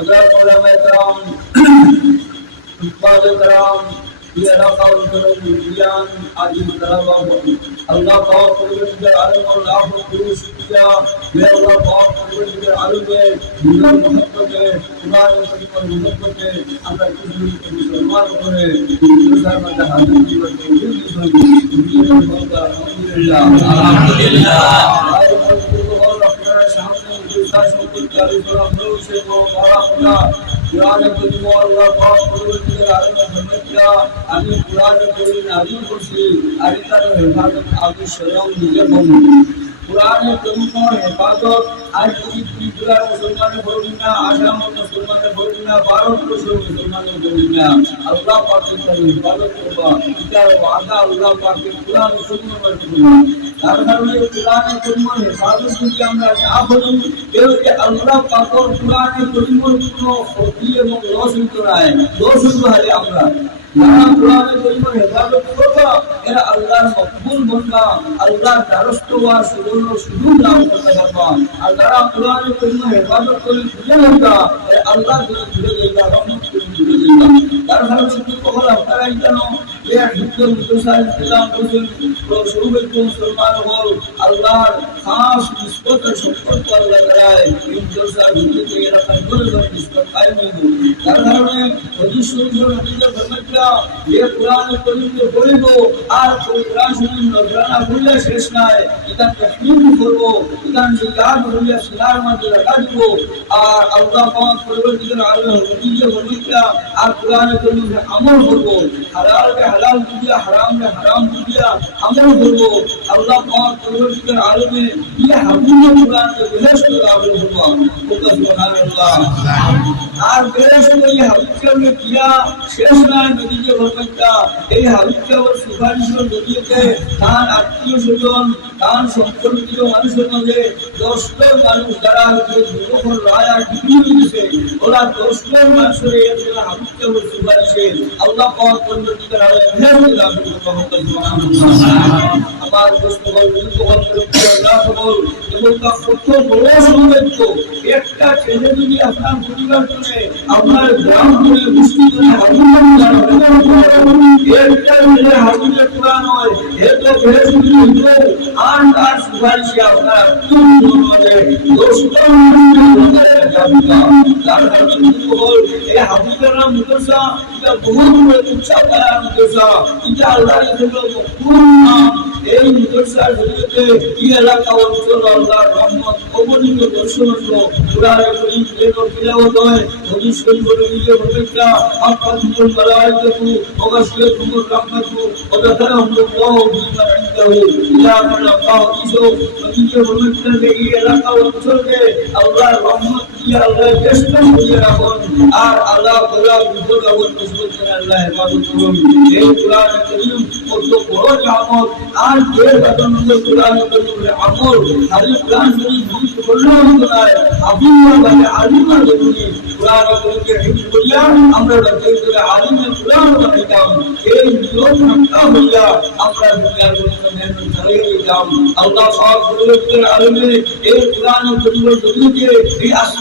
حضرت علماء کرام اقبال کرام یہ علاقہ ان کو بیان آدھی مطلبہ ہوئی اللہ پاک پروش در علم اور لاکھ پروش کیا یہ اللہ پاک پروش در علم ہے ملا محبت ہے قرآن شریف اور محبت ہے اللہ کی زمین کے مسلمان کو ہے انسان کا حاضر جیون کو یہ بھی سنگی الحمدللہ الحمدللہ আমি পুরাণ করি নাজিল করছি আমি তার হেফাজত আপনি স্বয়ং নিজে করুন কোরআন করিমের হেফাজত আর যদি ত্রিপুরা মুসলমানে বলুন না আসাম মুসলমানে বলুন না ভারত মুসলমানে বলুন না আল্লাহ পাকের তার হেফাজত করবা এটার ওয়াদা আল্লাহ পাকের কোরআন করিমের করবা তার কারণে কোরআন করিমের হেফাজত যদি আমরা না বলি কেউ যে আল্লাহ পাকের কোরআন করিমের কোনো ক্ষতি এবং লস হইতো না দোষ হইতো হারে আমরা যারা কোরআনে করিমের হেফাজত করবা এরা আল্লাহর মকবুল বান্দা আল্লাহর দ্বারস্থ হওয়া সুবর্ণ সুযোগ লাভ করতে পারবা জন্য যে হিন্দু মুসলমান ইসলাম মুসলিম সৌভাগ্য মুসলমান হল আল্লাহর খাস নিষ্পত সম্পর্ক আল্লাহ করায় হিন্দু সাহেব হিন্দুকে এরা কন্ট্রোল করে নিষ্পত কায়েম হইব তার কারণে হদিস শরীফ নবীদের ফরমাইয়া যে কোরআন করিমকে বলিব আর কোরআন শরীফ নজরানা বললে শেষ নাই ইতান তাহমিদ করব ইতান জিয়াদ হইয়া সিনার মধ্যে রাখা দিব আর আল্লাহ পাক পরবর্তীকালে আল্লাহ নবীদের ফরমাইয়া আর কোরআন করিমকে আমল করব হালালকে হালাল বুঝিয়া হারামকে হারাম বুঝিয়া আমল বলব, আল্লাহ পাক পরবর্তীকালে আলমে ইয়া হাবিব কোরআনকে বেহেশত আমল করব ওটা সুবহানাল্লাহ। আর বেহেশত এই কে কিয়া শেষ নাই নদীকে ভরকাটা এই হাবিবকে ওর সুপারিশের নদীতে তার আত্মীয় স্বজন তার সম্পর্কিত মানুষের মাঝে দশজন মানুষ যারা যখন রায় ডিগ্রি দিয়েছে ওরা দশজন মানুষের এই হাবিবকে ওর সুপারিশে আল্লাহ পরবর্তীকালে আলমে বেহেশত আমার দোস্ত বল বন্ধু বল না বল এবং তা কত বড় সৌভাগ্য, একটা ছেলে যদি আপনার পরিবার করে আপনার গ্রাম করে বৃষ্টি করে একটা ছেলে হয় এ তো বেহেশতি হইল আর তার সুপারিশে আপনার খুব মনে দোস্ত তার কারণে বল এই হাজিরের নাম মুদরসা এটা বহুত বড় উচ্চা করা মুদরসা এটা আল্লাহর জন্য খুব নাম এই মুদরসার জরিয়তে এই এলাকা অঞ্চল আল্লাহর রহমত অগণিত দর্শন হলো কোরআন করিম লেখক তিলাওয়াত হয়। হাদিস শরীফ বলে নিজে বলেছা আপাত মুল মালাইকাতু ওয়াসিয়াতুর রাহমাতু ওয়া দাখালাহুল্লাহু বিমা ইনদাহু ইলা মান আল্লাহ ইসো নিজে যে এই এলাকা অঞ্চলকে আল্লাহর রহমত দিয়ে আল্লাহ চেষ্টা করিয়ে রাখুন, আর আল্লাহ বলা বিপদ আপদ মুসিবত থেকে আল্লাহ হেফাজত করুন। এই কোরআন করিম কত বড় নিয়ামত, আর যে বাদন কোরআন করিম আমল খালি কোরআন শরীফ মুখস্থ করলেও হতো না আবুল্লাহ বাদে আলিমার জরুরি কোরআন আমরা করে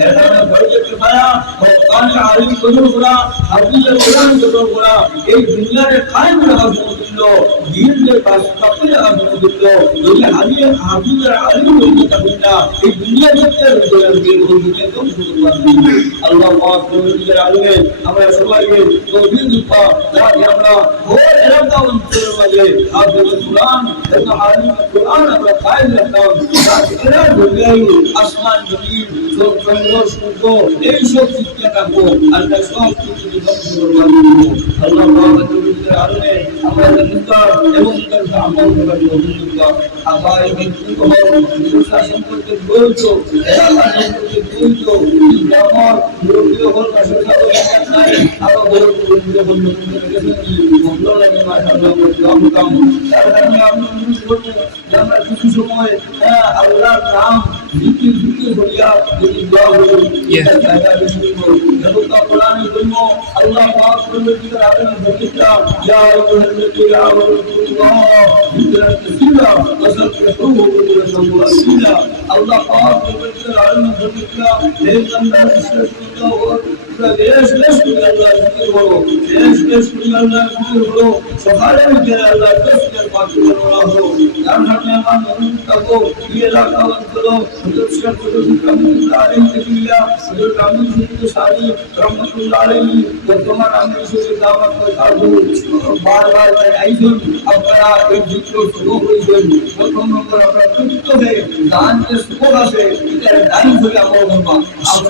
এর কারণে বড়কে কিফায়া ও কান আলিম কবুল করা হাদিস কোরআন কবুল করা এই দুনিয়ারে কায়েম রাখা দিল পাশ কাপড়ে আগুন দিল যদি হারিয়ে হাবিবের আলিম হইতে থাকুন না। এই দুনিয়া দেখতে আল্লাহ রসুলের আলিমে আমরা সবাইকে তৌফিক দিবা যাতে আমরা ভোর এলাকা অঞ্চলের মাঝে হাফিজুল কোরআন এবং আলিম কোরআন আমরা কায়েম আবার এই কিন্তু শাসন করতে বলছো শাসন করতে বলছো মুরব্বী হল নাই আবার বড় মুরব্বী হল ভালো লাগে মাশাআল্লাহ করতে আমকাম তার কিছু সময় আল্লাহর নাম জিকির জিকির করিয়া যদি হলো জন্য আল্লাহ পাক পরবর্তীকার আবেদন বর্ণিতা ইয়া আইয়ুহাল্লাযীনা আমানু বিল্লাহ যিকরান কাসীরা ওয়া সাব্বিহুহু বুকরাতান ওয়া আসীলা আল্লাহ পাক পরবর্তীকার আবেদন বর্ণিতা হে বান্দা বিশ্বাস করতে হবে দেশ দেশ করে আল্লাহ জিকির করো দেশ দেশ করে আল্লাহ জিকির করো সকালে উঠে আল্লাহ তসবিহ পাক করে রাখো তার সাথে বারবার তাই আইজন আপনারা এই জিকির শুরু হয়েছেন প্রথম নম্বর আমরা প্রযুক্ত হয়ে দান যে সুযোগ আমার বড়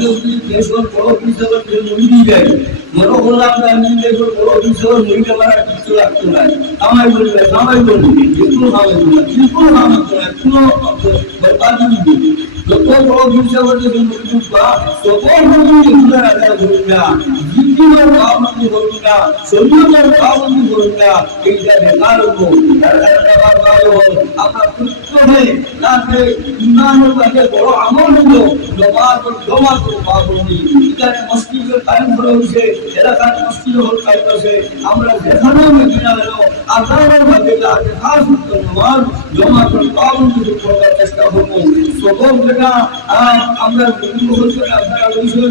মনে করলাম যে আমি দেশের বড় হিসাবে মুড়ি দেওয়ার কিছু রাখতে নাই আমায় বলবে আমায় বলবে কিন্তু আমায় বলবে কিন্তু আমায় বলবে কোনো বড় হিসাবে যদি মুড়ি দেওয়া তত মুড়ি এগুলো রাখা যাবে না জিকিরের পাবন্দি করবি না শরীরের পাবন্দি করবি না এইটা বেকার হব তার ভাই হল আমরা সুস্থ হয়ে তাকে বড় আমল হলো জমা করে জমা করে পাবন্দি এখানে মসজিদের টাইম করা হয়েছে, এলাকার মসজিদ হল টাইম আছে। আমরা যেখানেও মেদিনা হলো আজানের মাঝে লাগে খাস উত্তর নামাজ জমা করে পাবন্দি করার চেষ্টা করব। সকল যেটা আমরা আপনারা বলছেন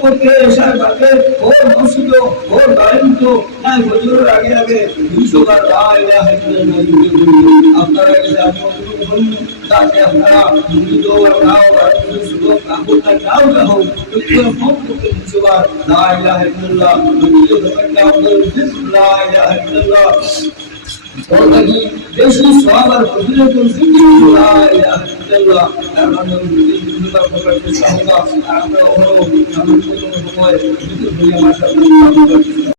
করতে এসার আগে ওর মসজিদ ওর বাড়িত না বছরের আগে আগে দুশো বার আপনারা কাছে আমি অনুরোধ করি তাতে আপনারা নাও আর নাও নাও একটু ফোন করতে ইল্লাল্লাহ ফজিলত জিকির লা ইলাহা ইল্লাল্লাহ তার মানে জিকির দুনিয়া প্রকাশ চেষ্টা হোক আমরা ওহো আমরা কোনো সময় জিকির দুনিয়া মাশাআল্লাহ